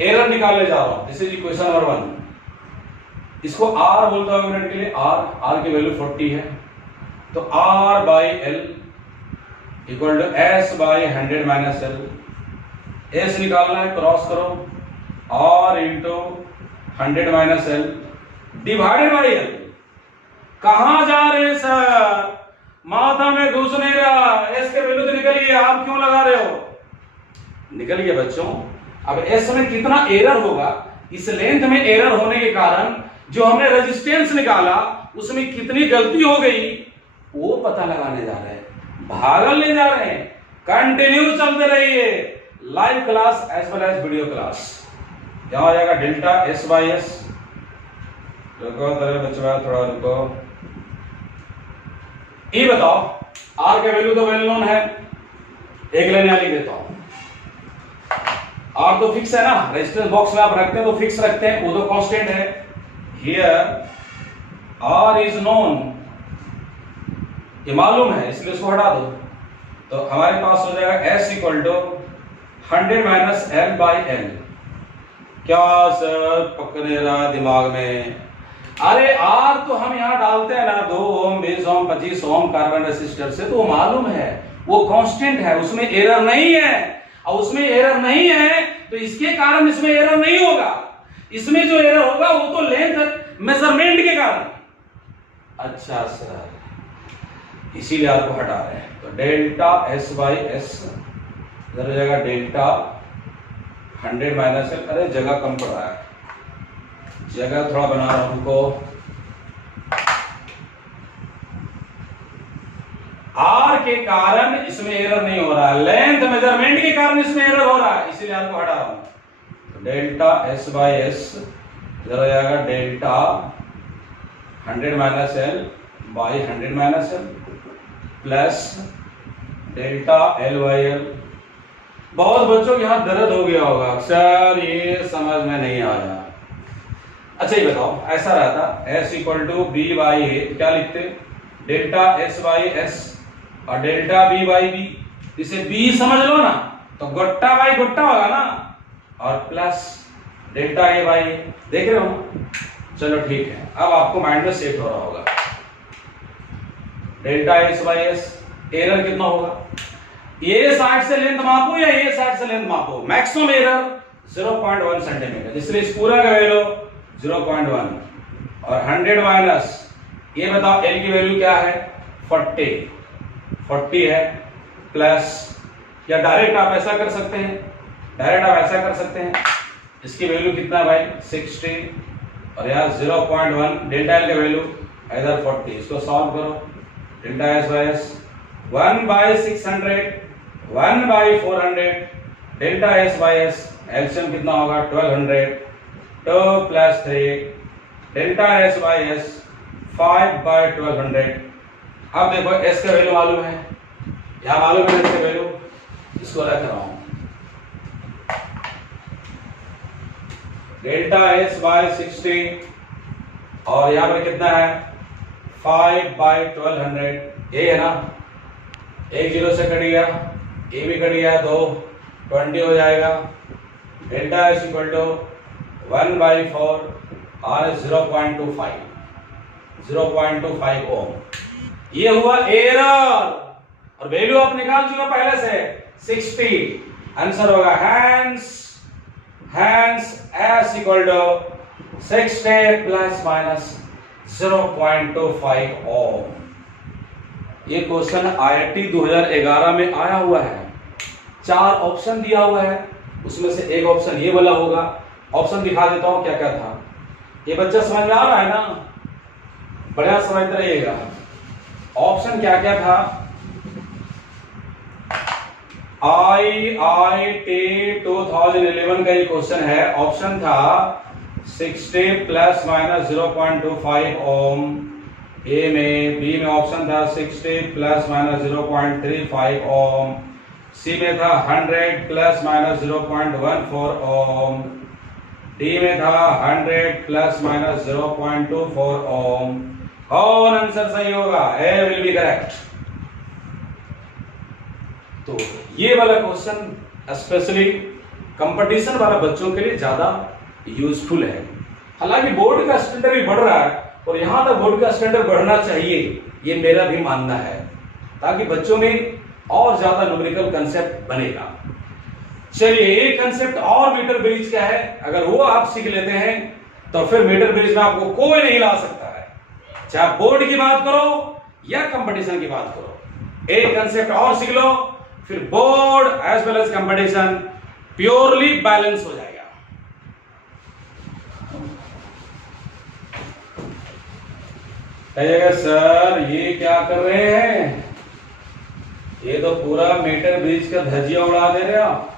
एरर निकालने जा रहा हूं, दिस इज इक्वेशन नंबर 1। इसको R बोलता हूं मिनट के लिए, R की वैल्यू 40 है, तो R by L equal to S by 100 minus L। S निकालना है, क्रॉस करो, R into 100 minus L divided by L। कहां जा रहे हैं सर? माथा में घुस नहीं रहा, S के वैल्यू तो निकल गई, आप क्यों लगा रहे हो? निकल गया बच्चों, अब एस में कितना एरर होगा, इस लेंथ में एरर होने के कारण जो हमने रेजिस्टेंस निकाला उसमें कितनी गलती हो गई वो पता लगाने जा रहे हैं, भागल नहीं जा रहे हैं। कंटिन्यू चलते रहिए, live class as well as video class. क्या हो जाएगा डेल्टा एस बाई एस, रुको बच्चा थोड़ा रुको, ये बताओ आर का वैल्यू तो वेल नोन है, एक लेने वाली देता हूं। आर तो फिक्स है ना, रेजिस्टेंस बॉक्स में आप रखते हैं तो फिक्स रखते हैं, वो तो कांस्टेंट है। हियर आर इज नोन, ये मालूम है इसलिए इसको हटा दो, तो हमारे पास हो जाएगा S equal to 100 minus L by L. क्या सर पकड़े रहा दिमाग में, अरे आर तो हम यहां डालते हैं ना 2 ओम 20 ओम 25 ओम कार्बन रेसिस्टर से, तो मालूम है वो कांस्टेंट है, उसमें एरर नहीं है। और उसमें एरर नहीं है तो इसके कारण इसमें एरर नहीं होगा, इसमें जो एरर होगा वो तो लेंथ मेजरमेंट के कारण। अच्छा सर, इसीलिए आपको हटा रहे हैं, तो डेल्टा एस बाई एस इधर हो जाएगा डेल्टा 100 माइनस एल। अरे जगह कम पड़ रहा है, जगह थोड़ा बना रहा हूं उनको। आर के कारण इसमें एरर नहीं हो रहा है, लेंथ मेजरमेंट के कारण इसमें एरर हो रहा है, इसीलिए आपको हटा रहा हूं। डेल्टा एस बाई एस इधर हो जाएगा delta 100 minus L by 100 minus L plus delta L by L. बहुत बच्चों को यहां दर्द हो गया होगा, सर ये समझ में नहीं आया। अच्छा ये बताओ, ऐसा रहता S equal to B by A, क्या लिखते डेल्टा एस बाई एस और डेल्टा बी बाई बी, इसे बी समझ लो ना तो गोट्टा बाई गोट्टा होगा ना, और प्लस डेल्टा ए बाई ए, देख रहे हो। चलो ठीक है, अब आपको माइंड में सेट हो रहा होगा। Delta S by S, error कितना होगा, ये साइड से लेंथ मापो या ये साइड से लेंथ मापो, मैक्सिमम एरर 0.1 सेंटीमीटर, इसलिए इस पूरा का वैल्यू 0.1 और 100 माइनस ये बताओ एल की वैल्यू क्या है 40 है, प्लस या डायरेक्ट आप ऐसा कर सकते हैं, डायरेक्ट आप ऐसा कर सकते हैं, इसकी वैल्यू कितना है भाई 60 और यहाँ 0.1 डेल्टा एल का वैल्यू इधर 40, इसको सॉल्व करो। Delta S by S 1 by 600 1 by 400 delta S by S, LCM कितना होगा 1200, 2 plus 3 delta S by S 5 by 1200। अब देखो एस का वैल्यू मालूम है, यहां मालूम है एस का वैल्यू, इसको रख रहा हूं डेल्टा एस बाई 60 और यहां पर कितना है 5 बाई 1200, ये है ना, एक जीरो से कट गया, ए भी कट गया, 2 20 हो जाएगा। Delta S equal to 1 by 4 और 0.25 ओम, ये हुआ एरर और वैल्यू आप निकाल चुका पहले से 60। आंसर होगा hence S equal to 60 plus minus 0.25 ohm. ये क्वेश्चन आईआईटी 2011 में आया हुआ है, 4 ऑप्शन दिया हुआ है, उसमें से एक ऑप्शन ये वाला होगा। ऑप्शन दिखा देता हूं क्या क्या था, ये बच्चा समझ में आ रहा है ना, बढ़िया समझते रहिएगा। ऑप्शन क्या क्या था, आईआईटी 2011 का ये क्वेश्चन है। ऑप्शन था 60 प्लस माइनस 0.25 ओम ए में, बी में ऑप्शन था 60 प्लस माइनस 0.35 ओम, सी में था 100 प्लस माइनस 0.14 ओम, डी में था 100 प्लस माइनस 0.24 ओम। कौन आंसर सही होगा, ए विल बी करेक्ट। तो ये वाला क्वेश्चन स्पेशली कंपटीशन वाला बच्चों के लिए ज्यादा यूजफुल है। हालांकि बोर्ड का स्टैंडर्ड भी बढ़ रहा है और यहां तक बोर्ड का स्टैंडर्ड बढ़ना चाहिए, ये मेरा भी मानना है, ताकि बच्चों में और ज्यादा न्यूमेरिकल कंसेप्ट बनेगा। चलिए एक कंसेप्ट और मीटर ब्रिज का है, अगर वो आप सीख लेते हैं तो फिर मीटर ब्रिज में आपको कोई नहीं ला सकता है, चाहे बोर्ड की बात करो या कंपटीशन की बात करो। एक कंसेप्ट और सीख लो, फिर board as well as competition purely balance हो जाएगा। कहिएगा सर ये क्या कर रहे हैं, ये तो पूरा मीटर ब्रिज का धज्जियां उड़ा दे रहे हो।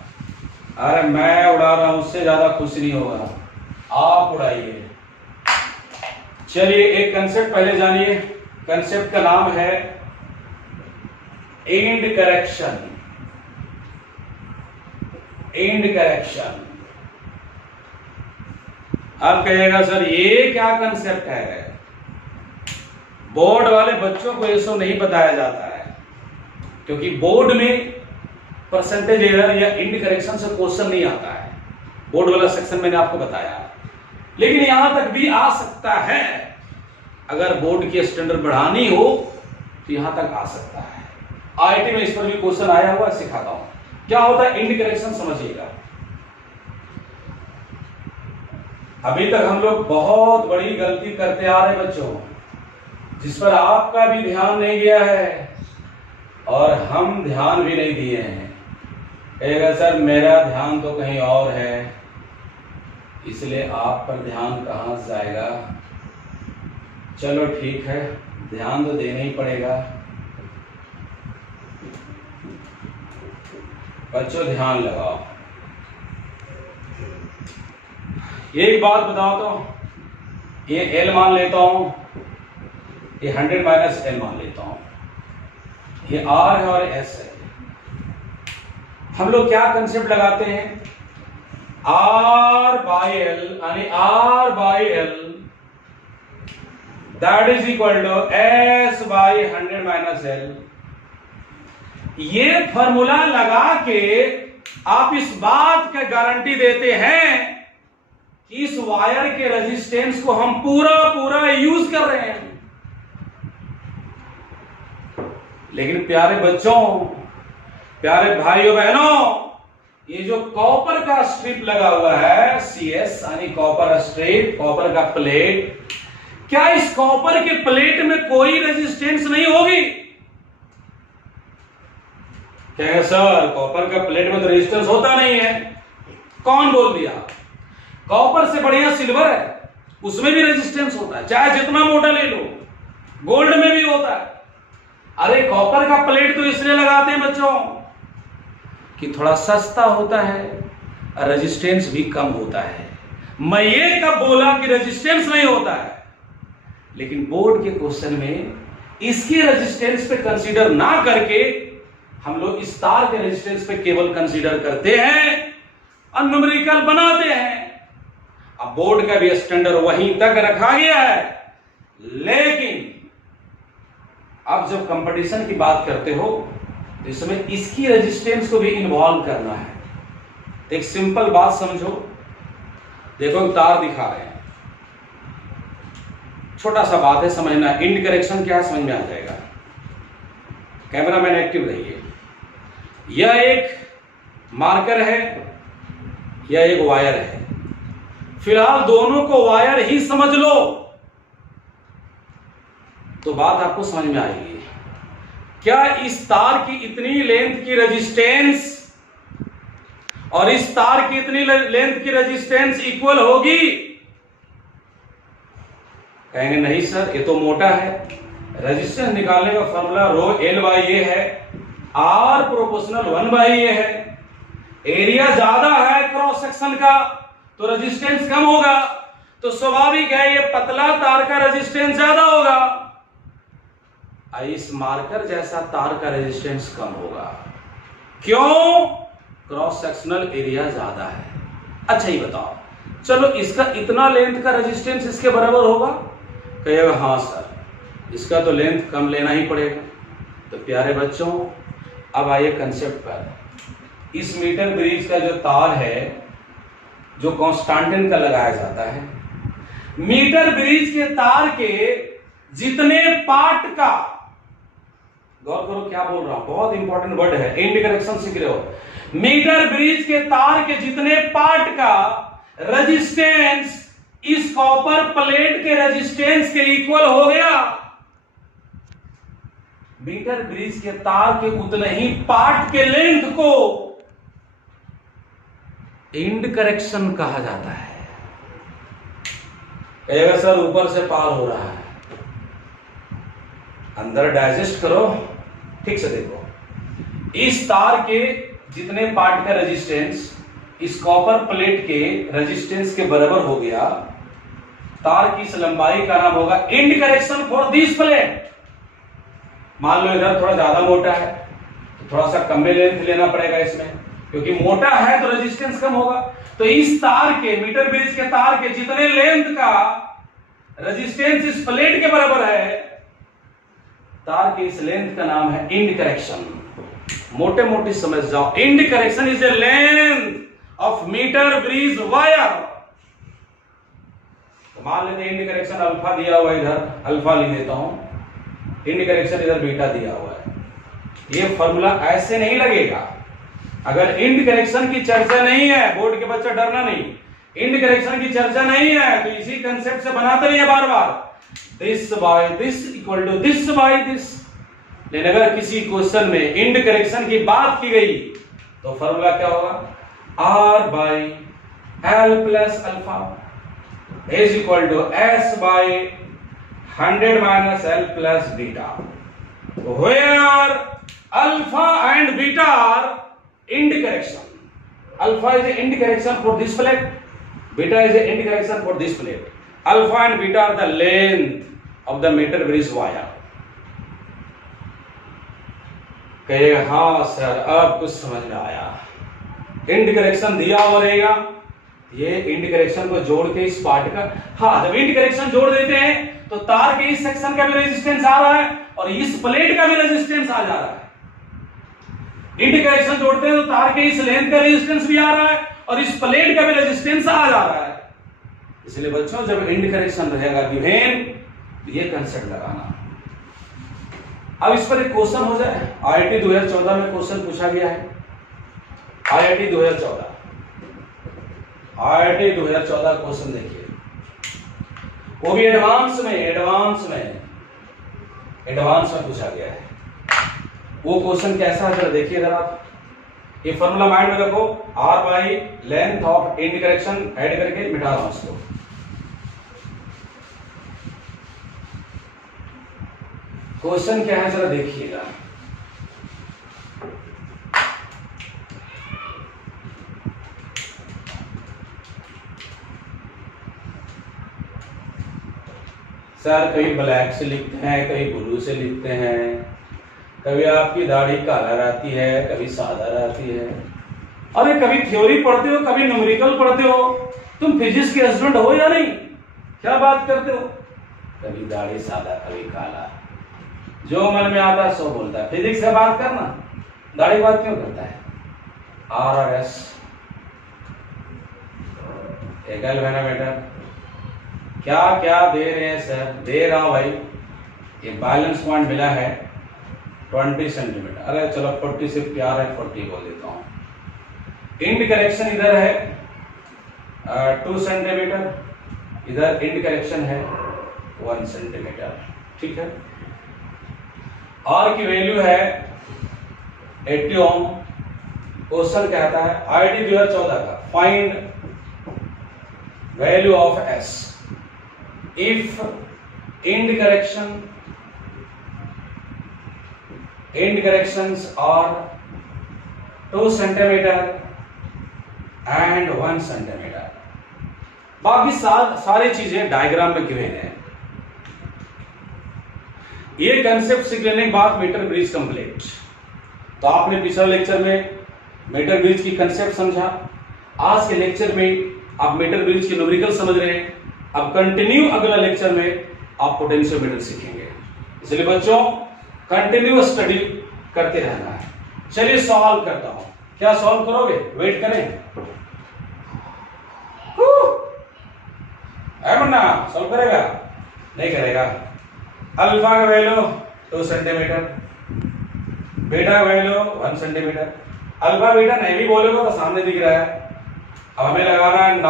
अरे मैं उड़ा रहा हूं, उससे ज्यादा खुश नहीं होगा, आप उड़ाइए। चलिए एक कंसेप्ट पहले जानिए। कंसेप्ट का नाम है एंड करेक्शन। And correction. अब कहिएगा सर ये क्या कंसेप्ट है, बोर्ड वाले बच्चों को ये सब नहीं बताया जाता है, क्योंकि बोर्ड में परसेंटेज एरर या इंड करेक्शन से क्वेश्चन नहीं आता है। बोर्ड वाला सेक्शन मैंने आपको बताया, लेकिन यहां तक भी आ सकता है। अगर बोर्ड की स्टैंडर्ड बढ़ानी हो तो यहां तक आ सकता है। आईआईटी में इस पर भी क्वेश्चन आया हुआ, सिखाता हूं क्या होता है इंड करेक्शन, समझिएगा। अभी तक हम लोग बहुत बड़ी गलती करते आ रहे बच्चों, जिस पर आपका भी ध्यान नहीं गया है और हम ध्यान भी नहीं दिए हैं। कहेगा सर मेरा ध्यान तो कहीं और है, इसलिए आप पर ध्यान कहां से जाएगा। चलो ठीक है, ध्यान तो देना ही पड़ेगा। बच्चों ध्यान लगाओ। एक बात बताओ तो, ये L मान लेता हूं, ये 100 माइनस L मान लेता हूं, ये R है और S है। हम लोग क्या कंसेप्ट लगाते हैं, R बाई L यानी R by L that is equal to S by 100 minus L। ये फॉर्मूला लगा के आप इस बात की गारंटी देते हैं कि इस वायर के रेजिस्टेंस को हम पूरा यूज कर रहे हैं। लेकिन प्यारे बच्चों, प्यारे भाइयों बहनों, ये जो कॉपर का स्ट्रिप लगा हुआ है, CS यानी कॉपर स्ट्रिप, कॉपर का प्लेट, क्या इस कॉपर के प्लेट में कोई रेजिस्टेंस नहीं होगी? क्या सर कॉपर का प्लेट में तो रेजिस्टेंस होता नहीं है। कौन बोल दिया? कॉपर से बढ़िया सिल्वर है, उसमें भी रेजिस्टेंस होता है, चाहे जितना मोटा ले लो। गोल्ड में भी होता है। अरे कॉपर का प्लेट तो इसलिए लगाते हैं बच्चों कि थोड़ा सस्ता होता है और रेजिस्टेंस भी कम होता है। मैं ये कब बोला कि रेजिस्टेंस नहीं होता है? लेकिन बोर्ड के क्वेश्चन में इसकी रेजिस्टेंस पे कंसीडर ना करके हम लोग इस तार के रेजिस्टेंस पे केवल कंसीडर करते हैं और न्यूमेरिकल बनाते हैं। अब बोर्ड का भी स्टैंडर्ड वहीं तक रखा गया है, लेकिन अब जब कंपटीशन की बात करते हो तो इसमें इसकी रेजिस्टेंस को भी इन्वॉल्व करना है। एक सिंपल बात समझो, देखो तार दिखा रहे हैं, छोटा सा बात है समझना। इंड करेक्शन क्या है समझ में आ जाएगा। कैमरामैन एक्टिव रहिए। यह एक मार्कर है, यह एक वायर है। फिलहाल दोनों को वायर ही समझ लो तो बात आपको समझ में आएगी। क्या इस तार की इतनी लेंथ की रेजिस्टेंस और इस तार की इतनी लेंथ की रेजिस्टेंस इक्वल होगी? कहेंगे नहीं सर ये तो मोटा है। रेजिस्टेंस निकालने का फॉर्मूला रो L बाई ए है, R प्रोपोर्शनल 1 बाई ए है। एरिया ज्यादा है क्रॉस सेक्शन का तो रेजिस्टेंस कम होगा, तो स्वाभाविक है ये पतला तार का रेजिस्टेंस ज्यादा होगा, इस मार्कर जैसा तार का रेजिस्टेंस कम होगा। क्यों? क्रॉस सेक्शनल एरिया ज्यादा है। अच्छा ये बताओ, चलो इसका इतना लेंथ का रेजिस्टेंस इसके बराबर होगा? कहेगा हाँ सर इसका तो लेंथ कम लेना ही पड़ेगा। तो प्यारे बच्चों अब आइए कंसेप्ट पर। इस मीटर ब्रिज का जो तार है जो कॉन्स्टेंटाइन का लगाया जाता है, मीटर ब्रिज के तार के जितने पार्ट का, गौर करो क्या बोल रहा हूं, बहुत इंपॉर्टेंट वर्ड है, इंड करेक्शन सीख रहे हो। मीटर ब्रिज के तार के जितने पार्ट का रेजिस्टेंस इस कॉपर प्लेट के रेजिस्टेंस के इक्वल हो गया, मीटर ब्रिज के तार के उतने ही पार्ट के लेंथ को इंड करेक्शन कहा जाता है। कहेगा सर ऊपर से पार हो रहा है, अंदर डाइजेस्ट करो, ठीक से देखो। इस तार के जितने पार्ट का रेजिस्टेंस इस कॉपर प्लेट के रेजिस्टेंस के बराबर हो गया, तार की इस लंबाई का नाम होगा end correction for this plate. मान लो इधर थोड़ा ज्यादा मोटा है तो थोड़ा सा कम में लेंथ लेना पड़ेगा इसमें, क्योंकि मोटा है तो रेजिस्टेंस कम होगा। तो इस तार के, मीटर ब्रिज के तार के जितने लेंथ का रेजिस्टेंस इस प्लेट के बराबर है, तार के इस लेंथ का नाम है इंड करेक्शन। मोटे मोटी समझ जाओ, end correction is a length of metre bridge wire. तो मान लेते हैं इंड करेक्शन अल्फा दिया हुआ है, इधर अल्फा लिख देता हूं, इंड करेक्शन इधर बीटा दिया हुआ है। ये फॉर्मूला ऐसे नहीं लगेगा। अगर इंड करेक्शन की चर्चा नहीं है, बोर्ड के बच्चा डरना नहीं, इंड करेक्शन की चर्चा नहीं है तो इसी कंसेप्ट से बनाते रहिए बार बार, this by this equal to this by this. लेकिन अगर किसी क्वेश्चन में इंड करेक्शन की बात की गई तो फॉर्मूला क्या होगा, R by L plus alpha is equal to S by 100 minus L plus beta, where alpha and beta are end correction. Alpha is end correction for this plate, beta is a end correction for this plate. Alpha and beta are the length of the meter bridge wire. कहेगा हाँ sir अब कुछ समझ में आया, end correction दिया हुआ रहेगा, ये इंड करेक्शन को जोड़ के इस पार्ट का, हाँ जब इंड करेक्शन जोड़ देते हैं तो तार के इस सेक्शन का भी रेजिस्टेंस आ रहा है और इस प्लेट का भी रेजिस्टेंस आ जा रहा है। इंड करेक्शन जोड़ते हैं तो तार के इस लेंथ का रेजिस्टेंस भी आ रहा है और इस प्लेट का भी रेजिस्टेंस आ जा रहा है। इसलिए बच्चों जब इंड करेक्शन रहेगा गिवन तो ये कंसेप्ट लगाना। अब इस पर एक क्वेश्चन हो जाए, आईआईटी 2014 में क्वेश्चन पूछा गया है। आईआईटी 2014 क्वेश्चन देखिए, वो भी एडवांस में पूछा गया है। वो क्वेश्चन कैसा है जरा देखिए जरा आप। ये फॉर्मूला माइंड में रखो, R by length of end correction add करके मिटा रहा हूं इसको। क्वेश्चन क्या है जरा देखिएगा। सर कभी ब्लैक से लिखते हैं, कभी ब्लू से लिखते हैं, कभी आपकी दाढ़ी काला रहती है, कभी सादा रहती है। अरे कभी थ्योरी पढ़ते हो, कभी न्यूमेरिकल पढ़ते हो, तुम फिजिक्स के स्टूडेंट हो या नहीं? क्या बात करते हो? कभी दाढ़ी सादा, कभी काला, जो मन में आता है सो बोलता है। फिजिक्स से बात करना, दाढ़ी बात क्यों करता है? आर और एस एकल है ना बेटा? क्या क्या दे रहे हैं सर? दे रहा हूं भाई, ये बैलेंस पॉइंट मिला है 20 सेंटीमीटर। अरे चलो 40 से प्यार है 40 बोल देता हूं। इंड करेक्शन इधर है 2 सेंटीमीटर, इधर इंड करेक्शन है 1 सेंटीमीटर, ठीक है। आर की वैल्यू है 80 ओम। क्वेश्चन कहता है आईआईटी 2014 का, find value of S if end corrections are 2 centimeter and 1 centimeter। बाकी सारी चीजें डायग्राम में गिवन है। ये कंसेप्ट सीख लेने के बाद मीटर ब्रिज कंप्लीट। तो आपने पिछले लेक्चर में मीटर ब्रिज की कंसेप्ट समझा, आज के लेक्चर में आप मीटर ब्रिज की न्यूमेरिकल समझ रहे हैं। अब कंटिन्यू अगला लेक्चर में आप पोटेंशियोमीटर सीखेंगे। इसलिए बच्चों कंटिन्यू स्टडी करते रहना है। चलिए सॉल्व करता हूं। क्या सॉल्व करोगे? वेट करें। मुन्ना सॉल्व करेगा? नहीं करेगा। अल्फा का वैल्यू 2 सेंटीमीटर, बीटा का वैल्यू 1 सेंटीमीटर। अल्फा बीटा नहीं भी बोलोगे तो सामने दिख रहा है। अब हमें लगाना है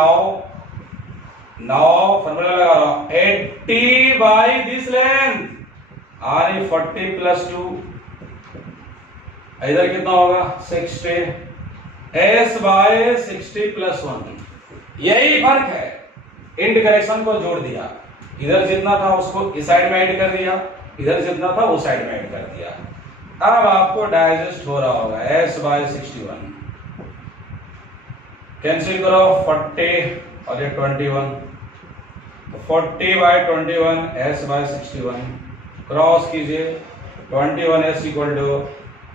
9 फॉर्मूला लगा रहा हूं 80 by this length, R 40 plus 2, इधर कितना होगा 60, s बाय 60 प्लस 1। यही फर्क है, इंड करेक्शन को जोड़ दिया, इधर जितना था उसको इस साइड में ऐड कर दिया, इधर जितना था उस साइड में ऐड कर दिया। अब आपको डाइजेस्ट हो रहा होगा s बाय 61, कैंसिल करो 40 और ये 21, 40 बाय 21 s बाय 61, क्रॉस कीजिए 21s इक्वल टू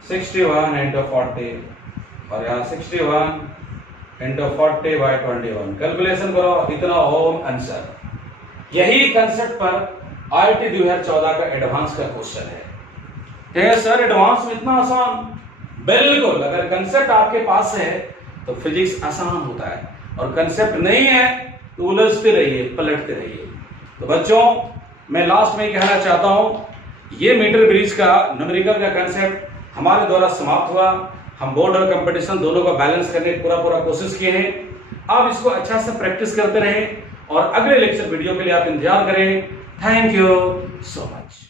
61 इंटू 40 और यहाँ 61 इंटू 40 बाय 21, कैलकुलेशन करो, इतना होम आंसर। यही कंसेप्ट पर IIT 2014 का एडवांस का क्वेश्चन है। कहे सर एडवांस में इतना आसान? बिल्कुल, अगर कंसेप्ट आपके पास है तो फिजिक्स आसान होता है, और कंसेप्ट नहीं है तो उलझते रहिए, पलटते रहिए। तो बच्चों, मैं लास्ट में कहना चाहता हूं, ये मीटर ब्रिज का न्यूमेरिकल का कंसेप्ट हमारे द्वारा समाप्त हुआ। हम बोर्ड और कंपटीशन दोनों को बैलेंस करने की पूरा कोशिश किए हैं। आप इसको अच्छा से प्रैक्टिस करते रहें और अगले लेक्चर वीडियो के लिए आप इंतजार करें। Thank you so much.